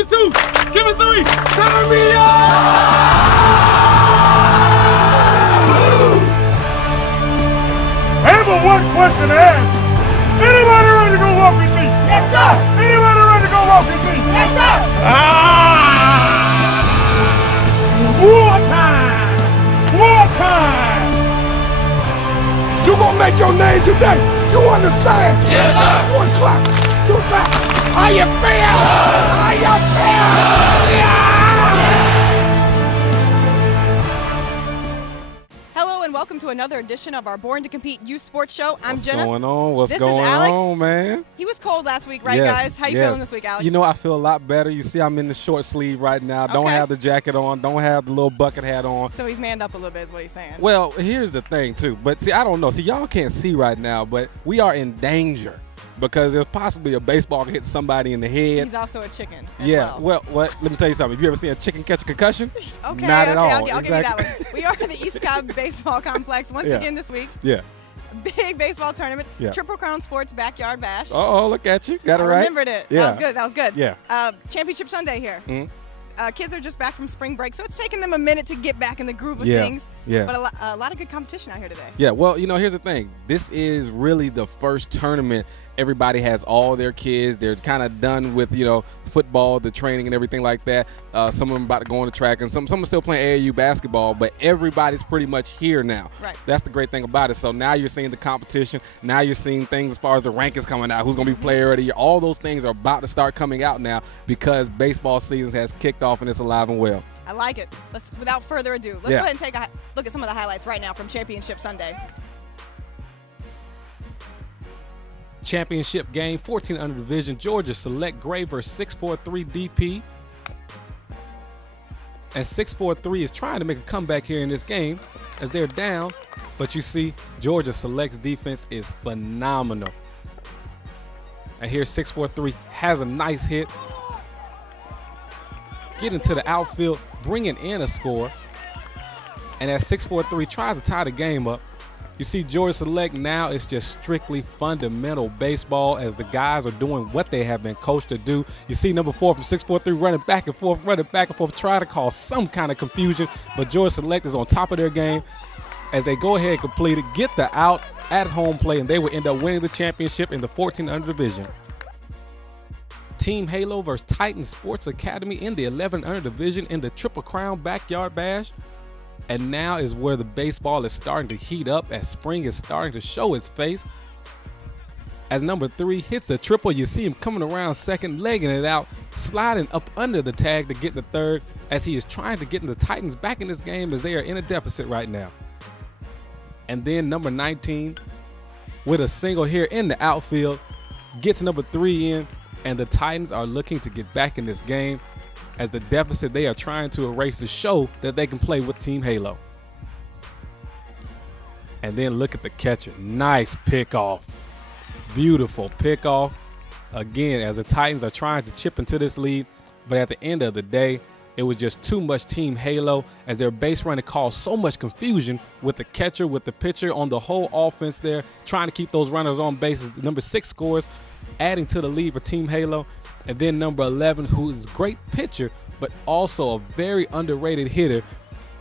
me 2. Give me 3. Turn me up. I have one question to ask. Anybody ready to go walk with me? Yes, sir. Anybody ready to go walk with me? Yes, sir. Wartime! Wartime! You gonna make your name today? You understand? Yes, sir. 1 o'clock, 2 o'clock. How you feel? How you feel? Yeah! Hello and welcome to another edition of our Born to Compete Youth Sports Show. I'm Jenna. What's going on? What's This going is Alex. on, man? He was cold last week, right, Yes, guys? How you yes. feeling this week, Alex? You know, I feel a lot better. You see, I'm in the short sleeve right now. Don't Okay. have the jacket on. Don't have the little bucket hat on. So he's manned up a little bit is what he's saying. Well, here's the thing, too. But, see, I don't know. See, y'all can't see right now, but we are in danger because there's possibly a baseball hit somebody in the head. He's also a chicken as Yeah, well. well, let me tell you something. Have you ever seen a chicken catch a concussion? Okay, Not at all. I'll give you that Exactly. one. We are at the East Cobb Baseball Complex once Yeah. again this week. Yeah. Big baseball tournament. Yeah. Triple Crown Sports Backyard Bash. Uh-oh, look at you. Got it I right. remembered it. Yeah. That was good. That was good. Yeah. Championship Sunday here. Mhm. Kids are just back from spring break, so it's taking them a minute to get back in the groove of Yeah. things. Yeah. But a lot of good competition out here today. Yeah, well, you know, here's the thing. This is really the first tournament. Everybody has all their kids. They're kind of done with, you know, football, the training and everything like that. Some of them about to go on the track, and some are still playing AAU basketball, but everybody's pretty much here now. Right. That's the great thing about it. So now you're seeing the competition. Now you're seeing things as far as the rankings coming out, who's going to be player of the year. All those things are about to start coming out now because baseball season has kicked off and it's alive and well. I like it. Without further ado, let's Yeah. go ahead and take a look at some of the highlights right now from Championship Sunday. Championship game, 14 under division, Georgia Select Gray versus 643 DP. And 643 is trying to make a comeback here in this game as they're down, but you see Georgia Select's defense is phenomenal. And here 643 has a nice hit, getting to the outfield, bringing in a score. And as 643 tries to tie the game up, you see Georgia Select now is just strictly fundamental baseball as the guys are doing what they have been coached to do. You see number 4 from 643 running back and forth, trying to cause some kind of confusion, but Georgia Select is on top of their game as they go ahead and complete it, get the out at home play, and they will end up winning the championship in the 14 under division. Team Halo versus Titan Sports Academy in the 11 under division in the Triple Crown Backyard Bash. And now is where the baseball is starting to heat up as spring is starting to show its face. As number 3 hits a triple, you see him coming around second, legging it out, sliding up under the tag to get the third as he is trying to get the Titans back in this game as they are in a deficit right now. And then number 19 with a single here in the outfield gets number 3 in, and the Titans are looking to get back in this game. As the deficit they are trying to erase to show that they can play with Team Halo. And then look at the catcher. Nice pickoff. Beautiful pickoff. Again, as the Titans are trying to chip into this lead, but at the end of the day, it was just too much Team Halo as their base running caused so much confusion with the catcher, with the pitcher on the whole offense there, trying to keep those runners on bases. Number 6 scores, adding to the lead for Team Halo. And then number 11, who is a great pitcher, but also a very underrated hitter,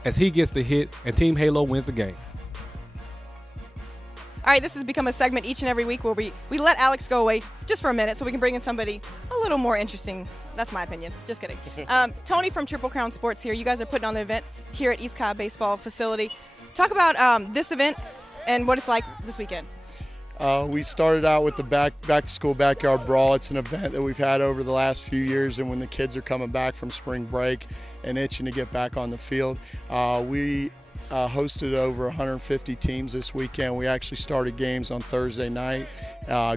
as he gets the hit and Team Halo wins the game. All right, this has become a segment each and every week where we let Alex go away just for a minute so we can bring in somebody a little more interesting. That's my opinion. Just kidding. Tony from Triple Crown Sports here. You guys are putting on the event here at East Cobb Baseball Facility. Talk about this event and what it's like this weekend. We started out with the back to school backyard brawl. It's an event that we've had over the last few years, and when the kids are coming back from spring break and itching to get back on the field, we hosted over 150 teams this weekend. We actually started games on Thursday night,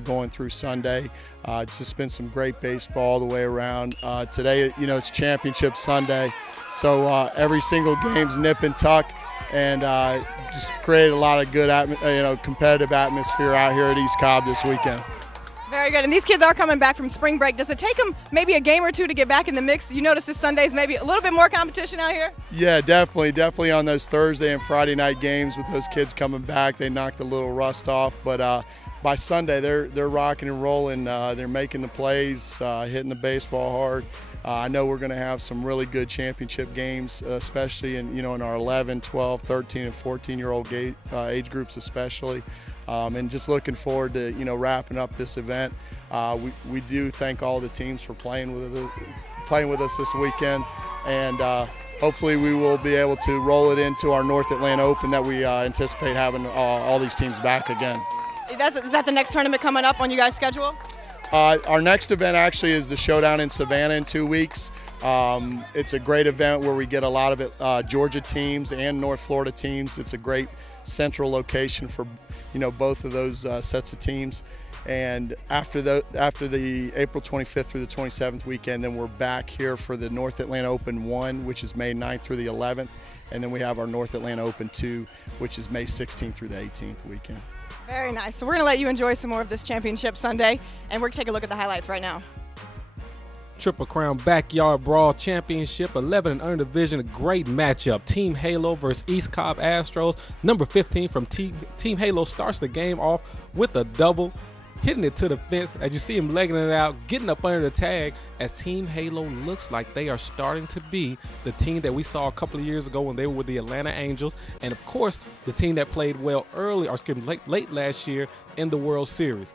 going through Sunday. It's just been some great baseball all the way around. Today, you know, it's Championship Sunday, so every single game's nip and tuck, and just created a lot of good, competitive atmosphere out here at East Cobb this weekend. Very good. And these kids are coming back from spring break. Does it take them maybe a game or two to get back in the mix? You notice this Sunday's maybe a little bit more competition out here? Yeah, definitely on those Thursday and Friday night games with those kids coming back, they knocked a little rust off. But by Sunday, they're rocking and rolling. They're making the plays, hitting the baseball hard. I know we're going to have some really good championship games, especially in our 11, 12, 13, and 14-year-old age groups especially. And just looking forward to wrapping up this event. We do thank all the teams for playing with us this weekend, and hopefully we will be able to roll it into our North Atlanta Open that we anticipate having all these teams back again. Is that the next tournament coming up on you guys' schedule? Our next event actually is the Showdown in Savannah in 2 weeks. It's a great event where we get a lot of Georgia teams and North Florida teams. It's a great central location for both of those sets of teams. And after the April 25th through the 27th weekend, then we're back here for the North Atlanta Open 1, which is May 9th through the 11th. And then we have our North Atlanta Open 2, which is May 16th through the 18th weekend. Very nice. So we're going to let you enjoy some more of this championship Sunday, and we're going to take a look at the highlights right now. Triple Crown Backyard Brawl Championship, 11 and under division, a great matchup. Team Halo versus East Cobb Astros. Number 15 from Team Halo starts the game off with a double, hitting it to the fence as you see him legging it out, getting up under the tag as Team Halo looks like they are starting to be the team that we saw a couple of years ago when they were with the Atlanta Angels, and of course the team that played well early, or excuse me, late last year in the World Series.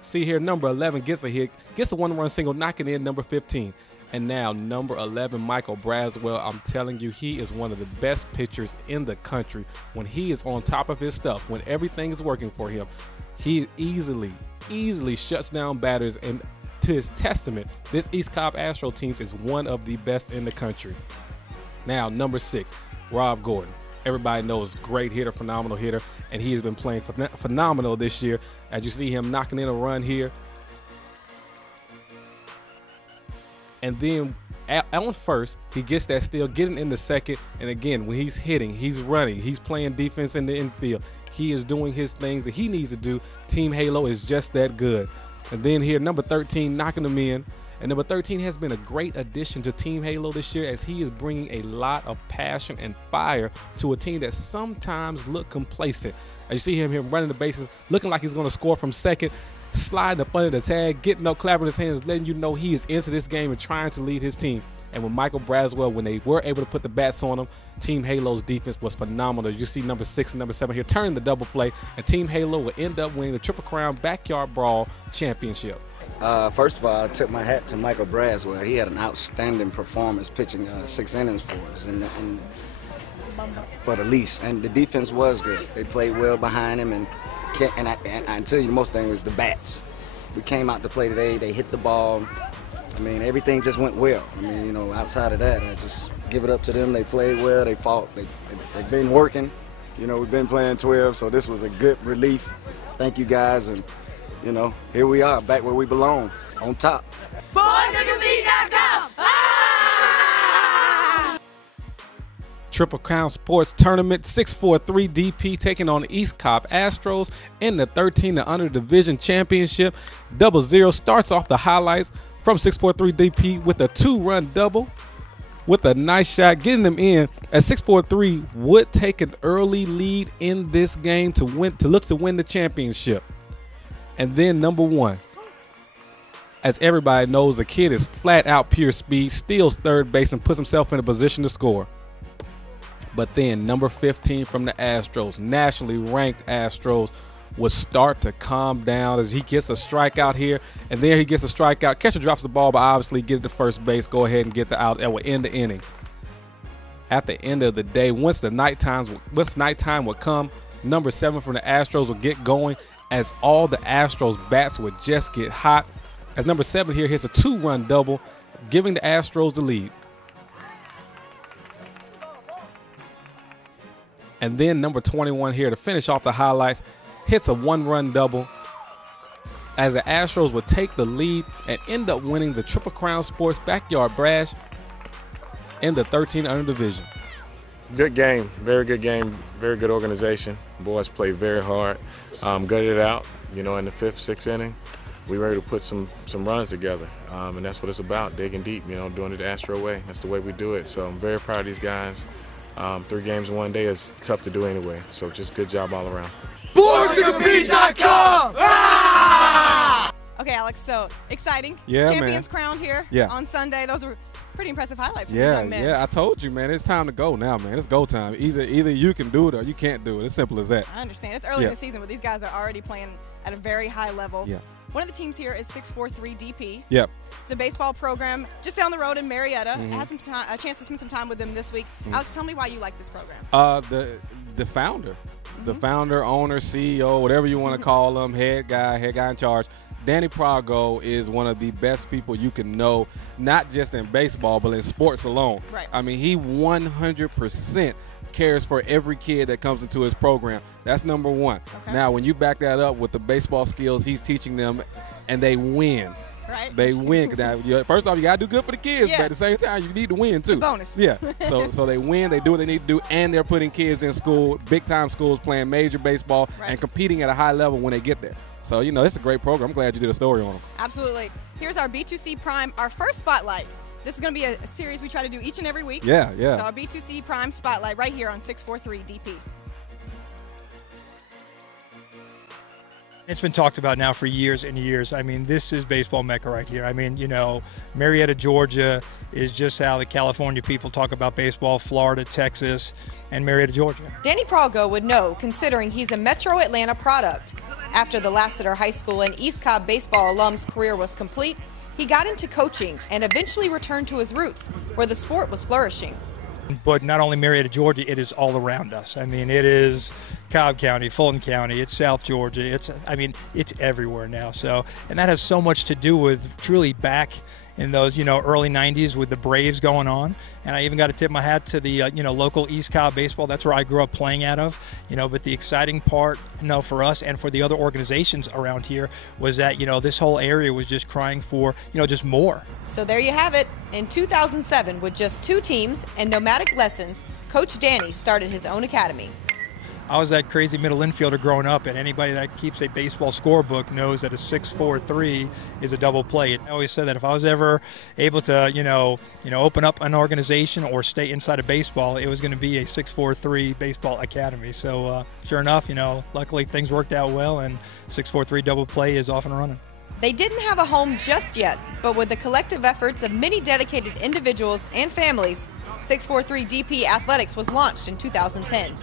See here, number 11 gets a hit, gets a one-run single, knocking in number 15. And now number 11, Michael Braswell, I'm telling you, he is one of the best pitchers in the country. When he is on top of his stuff, when everything is working for him, he easily shuts down batters, and to his testament, this East Cobb Astro team is one of the best in the country. Now, number 6, Rob Gordon. Everybody knows, great hitter, phenomenal hitter, and he has been playing phenomenal this year. As you see him knocking in a run here. And then on first, he gets that steal, getting in the second, and again, when he's hitting, he's running, he's playing defense in the infield. He is doing his things that he needs to do. Team Halo is just that good. And then here, number 13 knocking them in. And number 13 has been a great addition to Team Halo this year, as he is bringing a lot of passion and fire to a team that sometimes look complacent. As you see him running the bases, looking like he's going to score from second, sliding up under the tag, getting up, clapping his hands, letting you know he is into this game and trying to lead his team. And with Michael Braswell, when they were able to put the bats on him, Team Halo's defense was phenomenal. You see number 6 and number 7 here turning the double play, and Team Halo will end up winning the Triple Crown Backyard Brawl Championship. First of all, I tip my hat to Michael Braswell. He had an outstanding performance pitching 6 innings for us and for the least. And the defense was good. They played well behind him, and I tell you, the most thing was the bats. We came out to play today. They hit the ball. I mean, everything just went well. I mean, outside of that, I just give it up to them. They played well. They fought. They've been working. We've been playing 12, so this was a good relief. Thank you, guys, and here we are, back where we belong, on top. BoysAndTheBeat.com! Triple Crown Sports Tournament, 643 DP taking on the East Cobb Astros in the 13 and under division championship. 00 starts off the highlights from 643 DP with a 2-run double with a nice shot, getting them in as 643 would take an early lead in this game to look to win the championship. And then number 1, as everybody knows, the kid is flat out pure speed, steals third base and puts himself in a position to score. But then number 15 from the Astros, nationally ranked Astros, would start to calm down as he gets a strikeout here, and there he gets a strikeout. Catcher drops the ball, but obviously get it to first base, go ahead and get the out. That will end the inning. At the end of the day, once nighttime would come, number 7 from the Astros would get going, as all the Astros bats would just get hot, as number 7 here hits a 2-run double, giving the Astros the lead. And then number 21 here to finish off the highlights hits a 1-run double, as the Astros would take the lead and end up winning the Triple Crown Sports Backyard Brash in the 13 under division. Good game, very good game, very good organization. Boys played very hard, gutted it out. In the 5th, 6th inning, we were able to put some runs together, and that's what it's about, digging deep, doing it the Astro way. That's the way we do it. So I'm very proud of these guys. 3 games in 1 day is tough to do anyway, so just good job all around. BoysAndTheBeat.com! Okay, Okay, Alex, so exciting. Yeah, Champions man. crowned here Yeah. on Sunday. Those were pretty impressive highlights from the Yeah, young men. yeah. I told you, man. It's time to go now, man. It's go time. Either you can do it or you can't do it. It's simple as that. I understand. It's early Yeah. in the season, but these guys are already playing at a very high level. Yeah. One of the teams here is 643 DP. Yep. It's a baseball program just down the road in Marietta. I had a chance to spend some time with them this week. Alex, tell me why you like this program. The founder, the founder, owner, CEO, whatever you want to call him, head guy in charge. Danny Prago is one of the best people you can know, not just in baseball, but in sports alone. Right. I mean, he 100% cares for every kid that comes into his program. That's number one. Okay. Now, when you back that up with the baseball skills he's teaching them, and they win. Right. They win. Now, first off, you gotta do good for the kids, Yeah. but at the same time, you need to win too. It's a bonus. Yeah. So they win. They do what they need to do, and they're putting kids in school, big time schools, playing major baseball Right. and competing at a high level when they get there. So it's a great program. I'm glad you did a story on them. Absolutely. Here's our B2C Prime, our first spotlight. This is going to be a series we try to do each and every week. Yeah. So our B2C Prime spotlight right here on 643 DP. It's been talked about now for years and years. I mean, this is baseball mecca right here. I mean, Marietta, Georgia is just how the California people talk about baseball, Florida, Texas, and Marietta, Georgia. Danny Prago would know, considering he's a Metro Atlanta product. After the Lassiter High School and East Cobb baseball alum's career was complete, he got into coaching and eventually returned to his roots, where the sport was flourishing. But not only Marietta, Georgia, it is all around us. I mean, it is Cobb County, Fulton County, it's South Georgia. It's everywhere now. So, and that has so much to do with truly back in those, early 90s with the Braves going on. And I even got to tip my hat to the, local East Cobb baseball. That's where I grew up playing out of. But the exciting part, for us and for the other organizations around here was that, this whole area was just crying for, just more. So there you have it. In 2007, with just 2 teams and nomadic lessons, Coach Danny started his own academy. I was that crazy middle infielder growing up, and anybody that keeps a baseball scorebook knows that a 6-4-3 is a double play. I always said that if I was ever able to, open up an organization or stay inside of baseball, it was going to be a 6-4-3 baseball academy. So sure enough, luckily things worked out well, and 6-4-3 double play is off and running. They didn't have a home just yet, but with the collective efforts of many dedicated individuals and families, 643 DP Athletics was launched in 2010.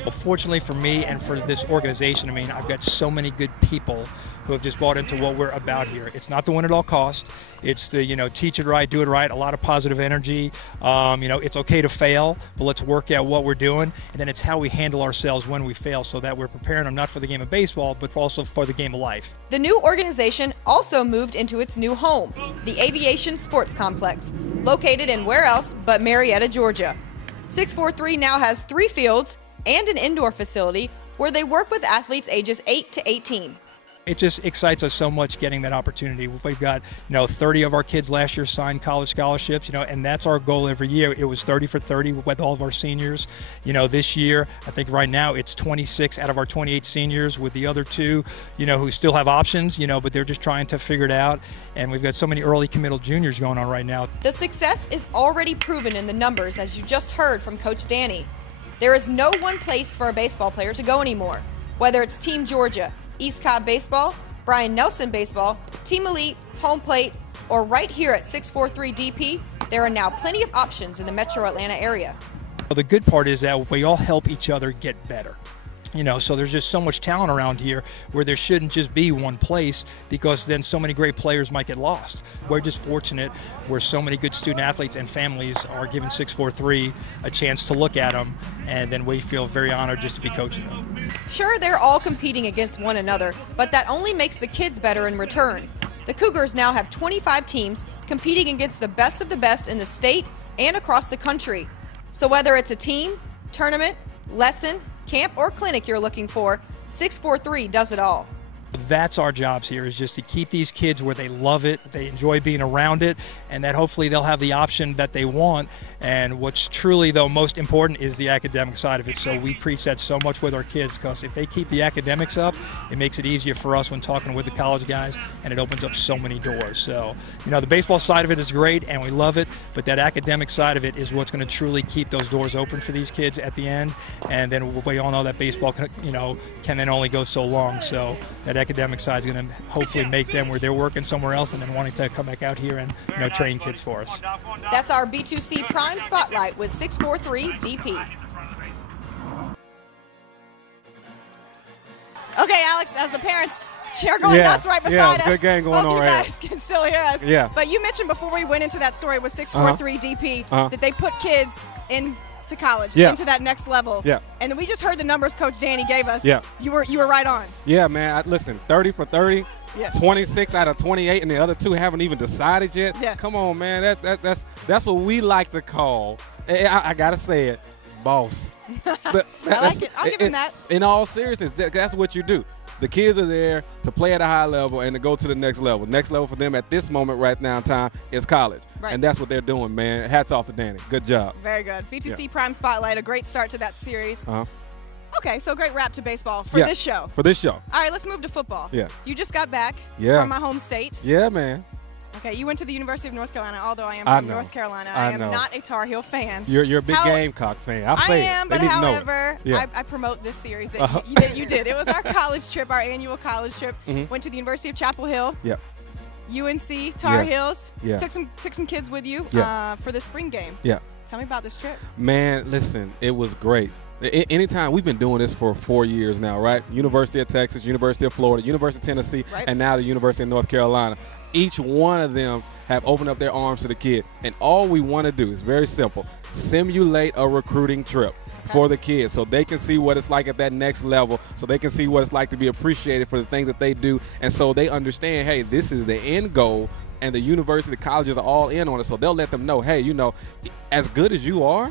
Well, fortunately for me and for this organization, I've got so many good people who have just bought into what we're about here. It's not the win at all cost. It's the, teach it right, do it right, a lot of positive energy. It's okay to fail, but let's work out what we're doing. And then it's how we handle ourselves when we fail so that we're preparing them not for the game of baseball, but also for the game of life. The new organization also moved into its new home, the Aviation Sports Complex, located in where else but Marietta, Georgia. 643 now has 3 fields and an indoor facility where they work with athletes ages 8 to 18. It just excites us so much getting that opportunity. We've got, 30 of our kids last year signed college scholarships, and that's our goal every year. It was 30 for 30 with all of our seniors. This year, I think right now it's 26 out of our 28 seniors with the other 2, who still have options, but they're just trying to figure it out. And we've got so many early committal juniors going on right now. The success is already proven in the numbers, as you just heard from Coach Danny. There is no one place for a baseball player to go anymore. Whether it's Team Georgia, East Cobb Baseball, Brian Nelson Baseball, Team Elite, Home Plate, or right here at 643 DP, there are now plenty of options in the Metro Atlanta area. Well, the good part is that we all help each other get better. So there's just so much talent around here where there shouldn't just be one place, because then so many great players might get lost. We're just fortunate where so many good student athletes and families are giving 643 a chance to look at them, and then we feel very honored just to be coaching them. Sure, they're all competing against one another, but that only makes the kids better in return. The Cougars now have 25 teams competing against the best of the best in the state and across the country. So whether it's a team, tournament, lesson, camp, or clinic you're looking for, 643 does it all. That's our jobs here, is just to keep these kids where they love it, they enjoy being around it, and that hopefully they'll have the option that they want. And what's truly, though, most important is the academic side of it. So we preach that so much with our kids, because if they keep the academics up, it makes it easier for us when talking with the college guys, and it opens up so many doors. So, the baseball side of it is great, and we love it, but that academic side of it is what's going to truly keep those doors open for these kids at the end. And then we all know that baseball can then only go so long. So that academic side is going to hopefully make them where they're working somewhere else and then wanting to come back out here and train kids for us. That's our B2C Prime Spotlight with 643 DP. Okay, Alex, as the parents are going nuts right beside us. Good game going on right right now. You guys can still hear us. Yeah. But you mentioned before we went into that story with 643 DP that they put kids into college, into that next level. Yeah. And we just heard the numbers Coach Danny gave us. Yeah. You were right on. Yeah, man. Listen, 30 for 30. Yeah. 26 out of 28, and the other 2 haven't even decided yet. Yeah. Come on, man. That's what we like to call. I gotta say it, boss. I like it. I'll give him that. In all seriousness, that's what you do. The kids are there to play at a high level and to go to the next level. Next level for them at this moment right now in time is college. Right. And that's what they're doing, man. Hats off to Danny. Good job. Very good. B2C Prime Spotlight, a great start to that series. Uh-huh. Okay, so great wrap to baseball for this show. For this show. All right, let's move to football. Yeah. You just got back from my home state. Yeah, man. Okay, you went to the University of North Carolina, although I am from North Carolina. I am not a Tar Heel fan. You're a big Gamecock fan. I am, but however, I promote this series that you did. It was our college trip, our annual college trip. Went to the University of Chapel Hill. Yep. UNC, Tar Heels. Yeah. Took some kids with you for the spring game. Yeah. Tell me about this trip. Man, listen, it was great. Anytime, we've been doing this for 4 years now, right? University of Texas, University of Florida, University of Tennessee, and now the University of North Carolina. Each one of them have opened up their arms to the kid. And all we want to do is very simple. Simulate a recruiting trip for the kids so they can see what it's like at that next level, so they can see what it's like to be appreciated for the things that they do. And so they understand, hey, this is the end goal, and the university, the colleges are all in on it. So they'll let them know, hey, as good as you are,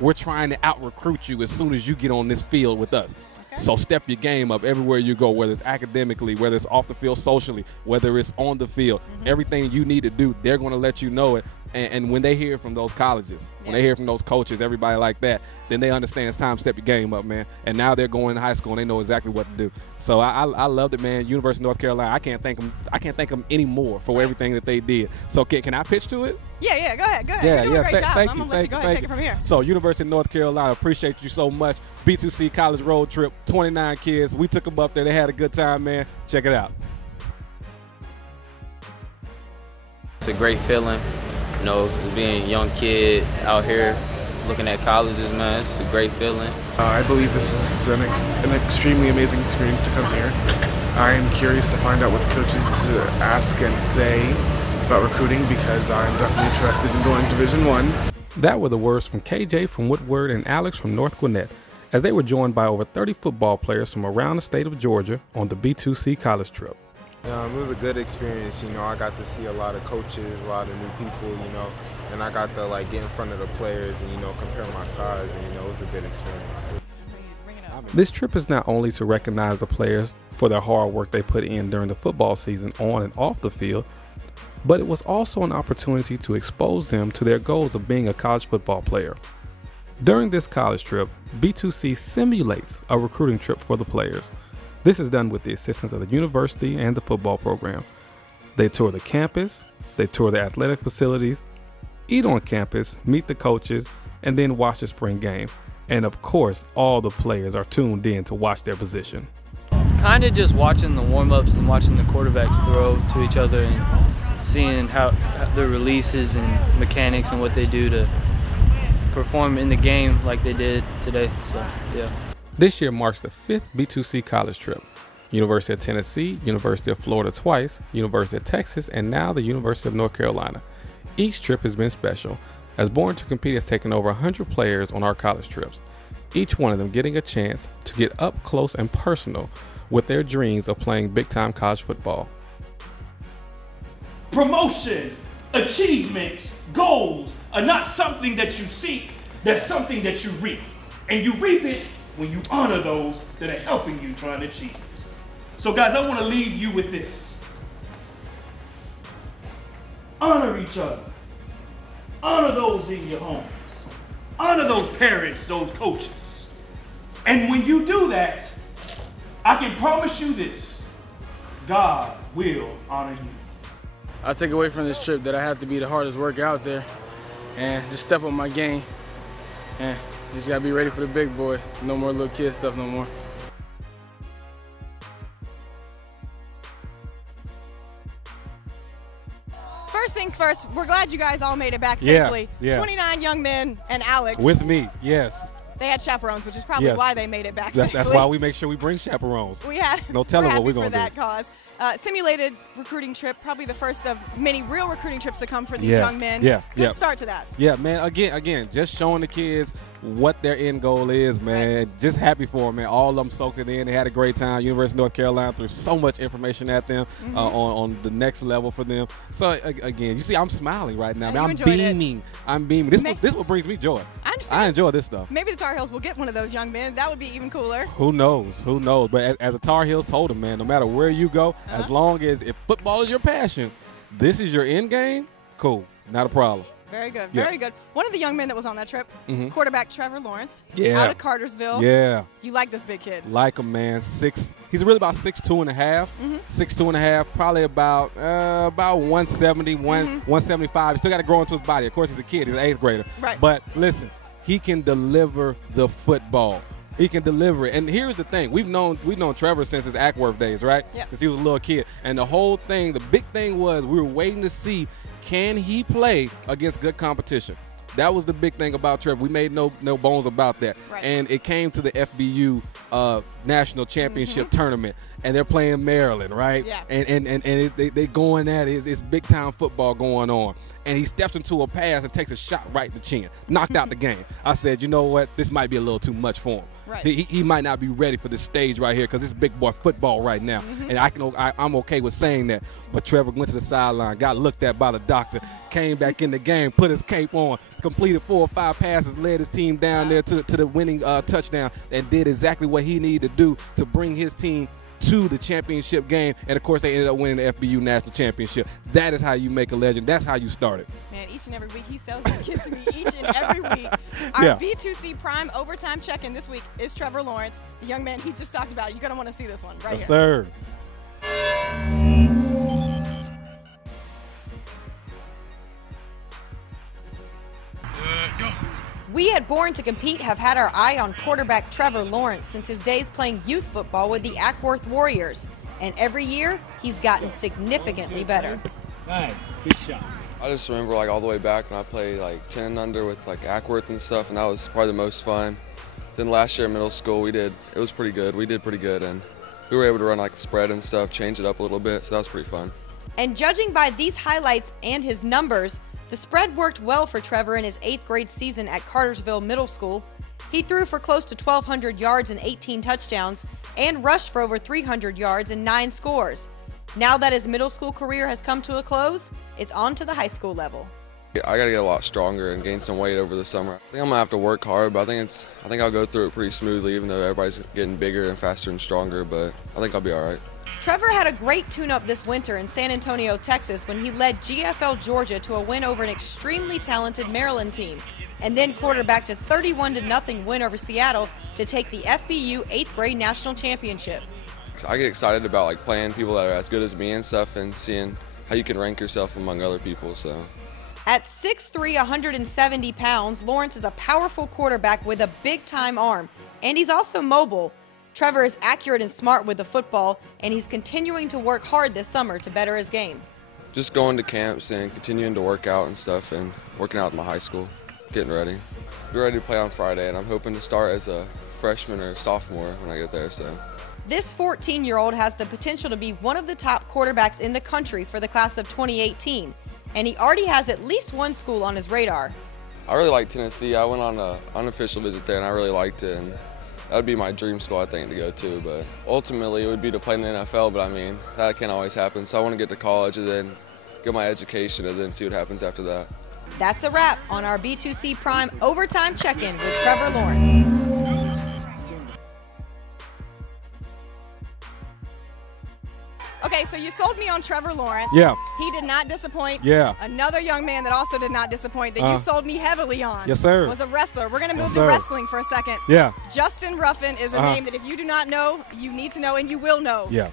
we're trying to out-recruit you as soon as you get on this field with us. So step your game up everywhere you go, whether it's academically, whether it's off the field socially, whether it's on the field. Everything you need to do, they're going to let you know it. And when they hear from those colleges, when they hear from those coaches, everybody like that, then they understand it's time to step your game up, man. And now they're going to high school and they know exactly what to do. So I loved it, man. University of North Carolina, I can't thank them anymore for everything that they did. So can I pitch to it? Yeah, go ahead. Yeah, You're doing a great job. Thank I'm you, going to let you go ahead and take it from here. So University of North Carolina, appreciate you so much. B2C college road trip, 29 kids. We took them up there. They had a good time, man. Check it out. It's a great feeling, being a young kid out here looking at colleges, man. It's a great feeling. I believe this is an extremely amazing experience to come here. I am curious to find out what the coaches ask and say about recruiting because I'm definitely interested in going to Division I. That were the words from KJ from Woodward and Alex from North Gwinnett, as they were joined by over 30 football players from around the state of Georgia on the B2C college trip. It was a good experience, I got to see a lot of coaches, a lot of new people, and I got to get in front of the players and, compare my size, and, it was a good experience. This trip is not only to recognize the players for their hard work they put in during the football season on and off the field, but it was also an opportunity to expose them to their goals of being a college football player. During this college trip, B2C simulates a recruiting trip for the players. This is done with the assistance of the university and the football program. They tour the campus, they tour the athletic facilities, eat on campus, meet the coaches, and then watch the spring game. And of course, all the players are tuned in to watch their position. Kind of just watching the warm-ups and watching the quarterbacks throw to each other and seeing how the releases and mechanics and what they do to perform in the game like they did today. So, yeah. This year marks the 5th B2C college trip. University of Tennessee, University of Florida twice, University of Texas, and now the University of North Carolina. Each trip has been special, as Born to Compete has taken over 100 players on our college trips, each one of them getting a chance to get up close and personal with their dreams of playing big-time college football. Promotion, achievements, goals are not something that you seek, that's something that you reap. And you reap it when you honor those that are helping you trying to achieve it. So guys, I want to leave you with this. Honor each other. Honor those in your homes. Honor those parents, those coaches. And when you do that, I can promise you this, God will honor you. I take away from this trip that I have to be the hardest worker out there and just step up my game. And you just gotta be ready for the big boy. No more little kid stuff no more. things first, we're glad you guys all made it back Yeah, safely. yeah. 29 young men and Alex. With me, yes. They had chaperones, which is probably Yes. why they made it back safely. That's why we make sure we bring chaperones. We had No telling we're what we're happy gonna for that do. cause. Simulated recruiting trip, probably the first of many real recruiting trips to come for these Yeah, young men. yeah, Good yeah. start to that. Yeah, man. Again, just showing the kids what their end goal is, man. Just happy for them, man. All of them soaked it in. They had a great time. University of North Carolina threw so much information at them on the next level for them. So again, you see, I'm smiling right now. And Man. you I'm enjoyed it. beaming. I'm beaming. This what brings me joy. I understand. I enjoy this stuff. Maybe the Tar Heels will get one of those young men. That would be even cooler. Who knows? Who knows? But as the Tar Heels told them, man, no matter where you go, as long as if football is your passion, this is your end game, cool. Not a problem. Very good. Yeah. Very good. One of the young men that was on that trip, quarterback Trevor Lawrence, Yeah. out of Cartersville. Yeah. You like this big kid. Like him, man. He's really about 6'2" and a half. 6'2" and a half, probably about 170, 175. He still got to grow into his body. Of course, he's a kid. He's an 8th grader. Right. But listen, he can deliver the football. He can deliver it. And here's the thing. We've known Trevor since his Ackworth days, right? Yeah. Since he was a little kid. And the whole thing, the big thing was we were waiting to see, can he play against good competition? That was the big thing about Trevor. We made no bones about that. Right. And it came to the FBU national championship tournament, and they're playing Maryland, right? Yeah. And they going at it. It's big time football going on. And he steps into a pass and takes a shot right in the chin, knocked out the game. I said, you know what? This might be a little too much for him. Right. He might not be ready for this stage right here because it's big boy football right now. And I'm okay with saying that. But Trevor went to the sideline, got looked at by the doctor, came back in the game, put his cape on, completed 4 or 5 passes, led his team down there to the winning touchdown, and did exactly what he needed to do to bring his team to the championship game. And of course, they ended up winning the FBU national championship. That is how you make a legend. That's how you start it. Man, each and every week he sells these kids to me each and every week. Our Yeah. B2C Prime overtime check-in this week is Trevor Lawrence, the young man he just talked about. You're going to want to see this one right Yes, here. sir. We at Born to Compete have had our eye on quarterback Trevor Lawrence since his days playing youth football with the Ackworth Warriors. And every year, he's gotten significantly better. Nice. Good shot. I just remember all the way back when I played 10 and under with Ackworth and stuff, and that was probably the most fun. Then last year in middle school, it was pretty good. We did pretty good, and we were able to run the spread and stuff, change it up a little bit, so that was pretty fun. And judging by these highlights and his numbers, the spread worked well for Trevor in his 8th grade season at Cartersville Middle School. He threw for close to 1,200 yards and 18 touchdowns and rushed for over 300 yards and 9 scores. Now that his middle school career has come to a close, it's on to the high school level. I got to get a lot stronger and gain some weight over the summer. I think I'm gonna have to work hard, but I think I'll go through it pretty smoothly, even though everybody's getting bigger and faster and stronger. But I think I'll be all right. Trevor had a great tune-up this winter in San Antonio, Texas, when he led GFL Georgia to a win over an extremely talented Maryland team, and then quarterbacked a 31-0 win over Seattle to take the FBU 8th grade national championship. I get excited about playing people that are as good as me and stuff, and seeing how you can rank yourself among other people. So. At 6'3", 170 pounds, Lawrence is a powerful quarterback with a big-time arm, and he's also mobile. Trevor is accurate and smart with the football, and he's continuing to work hard this summer to better his game. Just going to camps and continuing to work out and stuff, and working out at my high school, getting ready. We're ready to play on Friday, and I'm hoping to start as a freshman or sophomore when I get there. So. This 14-year-old has the potential to be one of the top quarterbacks in the country for the class of 2018, and he already has at least one school on his radar. I really like Tennessee. I went on an unofficial visit there, and I really liked it. And that would be my dream school, I think, to go to. But ultimately, it would be to play in the NFL, but I mean, that can't always happen. So I want to get to college and then get my education and then see what happens after that. That's a wrap on our B2C Prime Overtime Check-In with Trevor Lawrence. Okay, so you sold me on Trevor Lawrence. Yeah. He did not disappoint. Yeah. Another young man that also did not disappoint that you sold me heavily on. Yes, sir. Was a wrestler. We're going to move Yes, to sir. wrestling for a second. Yeah. Justin Ruffin is a name that if you do not know, you need to know and you will know. Yeah.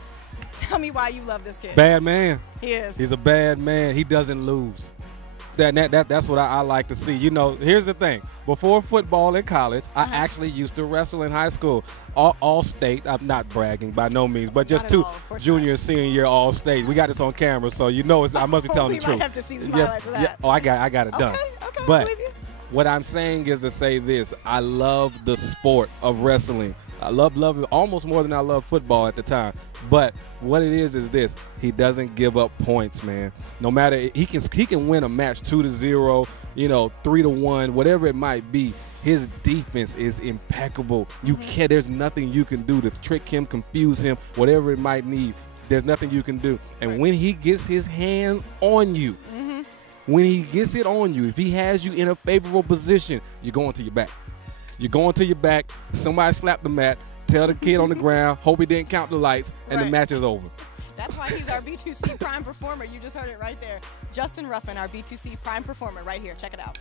Tell me why you love this kid. Bad man. He is. He's a bad man. He doesn't lose. That's what I like to see. You know, here's the thing. Before football in college, I actually used to wrestle in high school. All state. I'm not bragging by no means, but just junior and senior year all state. We got this on camera, so you know I must be telling the truth. We might have to see some highlights of that. Yeah. Oh, I got it done. Okay, but I believe you. what I'm saying is to say this. I love the sport of wrestling. I love it almost more than I love football at the time. But what it is this: he doesn't give up points, man. No matter he can win a match 2-0, 3-1, whatever it might be. His defense is impeccable. There's nothing you can do to trick him, confuse him, whatever it might need. There's nothing you can do. And when he gets his hands on you, when he gets it on you, if he has you in a favorable position, you're going to your back. You're going to your back. Somebody slap the mat. Tell the kid on the ground. Hope he didn't count the lights, and the match is over. That's why he's our B2C prime performer. You just heard it right there. Justin Ruffin, our B2C prime performer, right here. Check it out.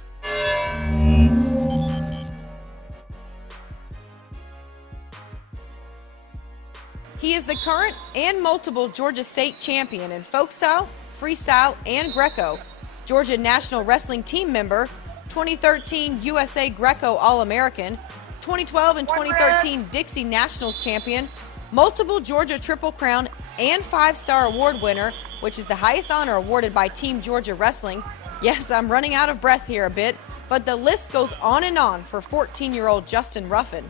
He is the current and multiple Georgia State champion in folk style, freestyle, and Greco. Georgia National Wrestling Team member, 2013 USA Greco All-American, 2012 and 2013 Dixie Nationals champion, multiple Georgia Triple Crown and 5-star award winner, which is the highest honor awarded by Team Georgia Wrestling. Yes, I'm running out of breath here a bit, but the list goes on and on for 14-year-old Justin Ruffin.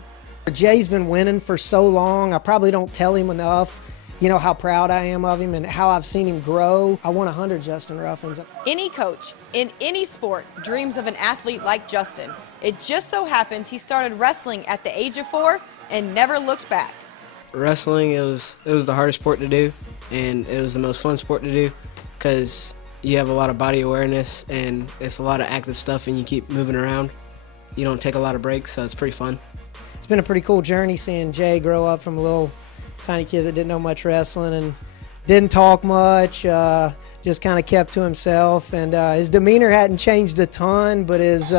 Jay's been winning for so long. I probably don't tell him enough, how proud I am of him and how I've seen him grow. I want 100 Justin Ruffins. Any coach in any sport dreams of an athlete like Justin. It just so happens he started wrestling at the age of 4 and never looked back. Wrestling, it was the hardest sport to do, and it was the most fun sport to do because you have a lot of body awareness and it's a lot of active stuff and you keep moving around. You don't take a lot of breaks, so it's pretty fun. It's been a pretty cool journey seeing Jay grow up from a little tiny kid that didn't know much wrestling and didn't talk much, just kind of kept to himself, and his demeanor hadn't changed a ton, but his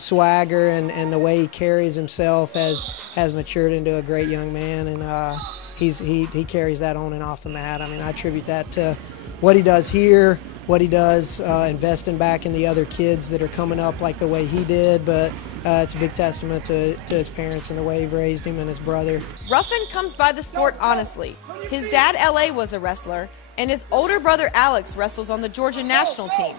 swagger and the way he carries himself has matured into a great young man, and he carries that on and off the mat. I mean, I attribute that to what he does here, what he does investing back in the other kids that are coming up like the way he did, but it's a big testament to his parents and the way he raised him and his brother. Ruffin comes by the sport honestly. His dad, L.A., was a wrestler, and his older brother, Alex, wrestles on the Georgia national team.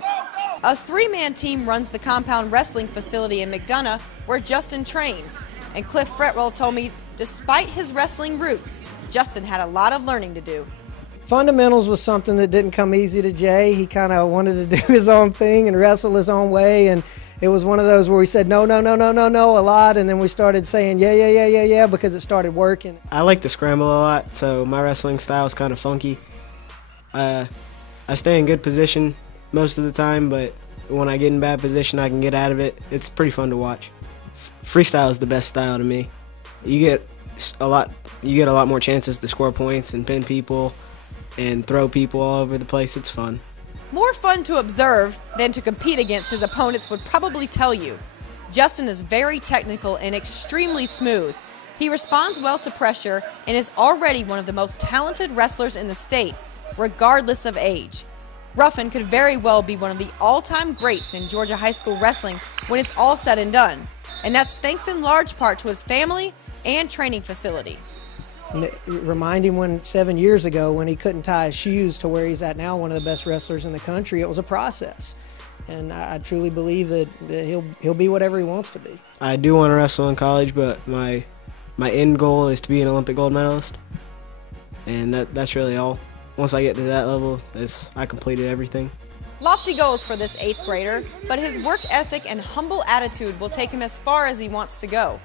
A 3-man team runs the compound wrestling facility in McDonough where Justin trains. And Cliff Fretwell told me, despite his wrestling roots, Justin had a lot of learning to do. Fundamentals was something that didn't come easy to Jay. He kind of wanted to do his own thing and wrestle his own way, and it was one of those where we said no a lot, and then we started saying yeah because it started working. I like to scramble a lot, so my wrestling style is kind of funky. I stay in good position most of the time, but when I get in bad position, I can get out of it. It's pretty fun to watch. Freestyle is the best style to me. You get a lot more chances to score points and pin people and throw people all over the place. It's fun. More fun to observe than to compete against, his opponents would probably tell you. Justin is very technical and extremely smooth. He responds well to pressure and is already one of the most talented wrestlers in the state, regardless of age. Ruffin could very well be one of the all-time greats in Georgia high school wrestling when it's all said and done. And that's thanks in large part to his family and training facility. Remind him when 7 years ago when he couldn't tie his shoes to where he's at now, one of the best wrestlers in the country. It was a process, and I truly believe that he'll be whatever he wants to be. I do want to wrestle in college, but my end goal is to be an Olympic gold medalist, and that's really all. Once I get to that level, I completed everything. Lofty goals for this 8th grader, but his work ethic and humble attitude will take him as far as he wants to go.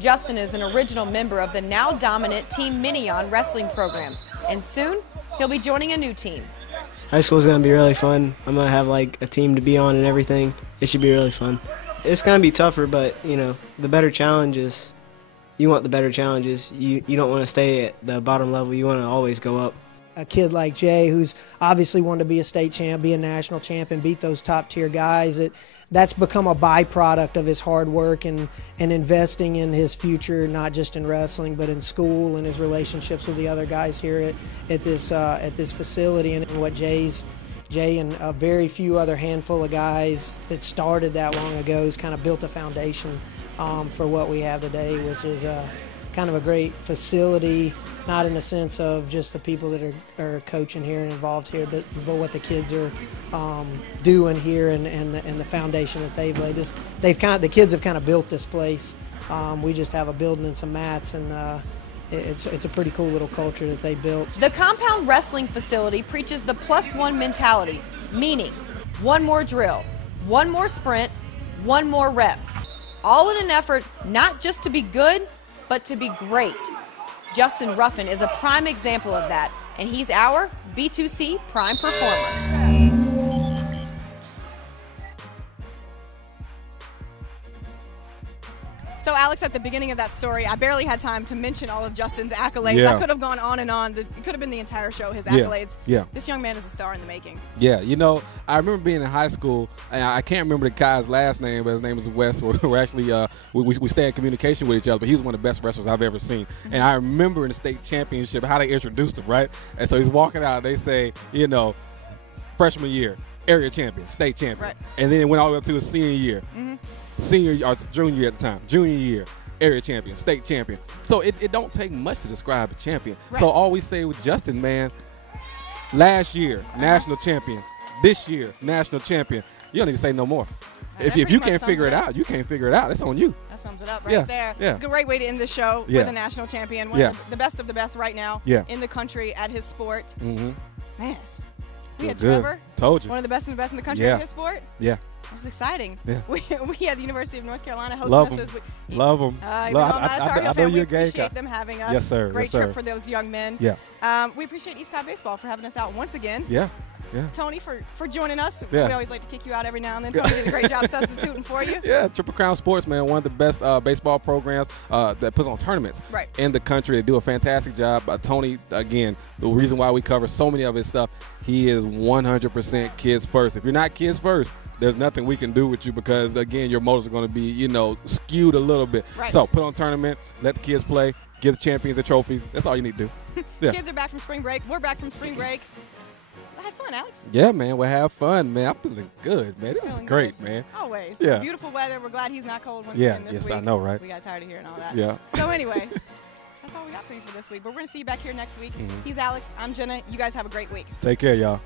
Justin is an original member of the now dominant Team Minion wrestling program, and soon he'll be joining a new team. High school is going to be really fun. I'm going to have like a team to be on and everything. It should be really fun. It's going to be tougher, but the better challenges, you want the better challenges. You don't want to stay at the bottom level. You want to always go up. A kid like Jay, who's obviously wanted to be a state champ, be a national champ, and beat those top-tier guys, that's become a byproduct of his hard work and investing in his future, not just in wrestling, but in school and his relationships with the other guys here at this facility. And what Jay's Jay and a very few other handful of guys that started that long ago has kind of built a foundation for what we have today, which is kind of a great facility, not in the sense of just the people that are coaching here and involved here, but what the kids are doing here and the foundation that they've laid. The kids have kind of built this place. We just have a building and some mats, and it's a pretty cool little culture that they built. The compound wrestling facility preaches the +1 mentality, meaning one more drill, one more sprint, one more rep, all in an effort not just to be good, but to be great. Justin Ruffin is a prime example of that, and he's our B2C prime performer. So Alex, at the beginning of that story, I barely had time to mention all of Justin's accolades. Yeah. I could have gone on and on. It could have been the entire show, his accolades. Yeah. This young man is a star in the making. Yeah, you know, I remember being in high school, and I can't remember the guy's last name, but his name was Wes. We're actually, we stay in communication with each other, but he was one of the best wrestlers I've ever seen. And I remember in the state championship how they introduced him, right? And so he's walking out, they say, you know, freshman year, area champion, state champion. Right. And then it went all the way up to his senior year. Senior or junior year at the time, junior year, area champion, state champion. So it don't take much to describe a champion. Right. So all we say with Justin, man, last year, national champion. This year, national champion. You don't need to say no more. If you can't figure it out, you can't figure it out. It's on you. That sums it up right there. Yeah. It's a great way to end the show with a national champion, one of the best of the best right now in the country at his sport. Man, we had Trevor. Told you. One of the best in the country in his sport. Yeah. It was exciting. Yeah. We had the University of North Carolina hosting Love us. Love them. I know you're a game. We appreciate them having us. Yes, sir. Great trip for those young men. Yeah. We appreciate East Cobb Baseball for having us out once again. Yeah. Yeah. Tony, for joining us. Yeah. We always like to kick you out every now and then. Tony did a great job substituting for you. Yeah, Triple Crown Sports, man, one of the best baseball programs that puts on tournaments in the country. They do a fantastic job. Tony, again, the reason why we cover so many of his stuff, he is 100% kids first. If you're not kids first, there's nothing we can do with you because, again, your motives are going to be, you know, skewed a little bit. Right. So put on tournament, let the kids play, give the champions a trophy. That's all you need to do. Yeah. Kids are back from spring break. We're back from spring break. I had fun, Alex. Yeah, man. We'll have fun, man. I'm feeling good, man. This is great, good. man. Always. Yeah. It's beautiful weather. We're glad he's not cold once Yeah. again this Yes, week. I know, right? We got tired of hearing all that. Yeah. So anyway, that's all we got for you for this week. But we're going to see you back here next week. He's Alex. I'm Jenna. You guys have a great week. Take care, y'all.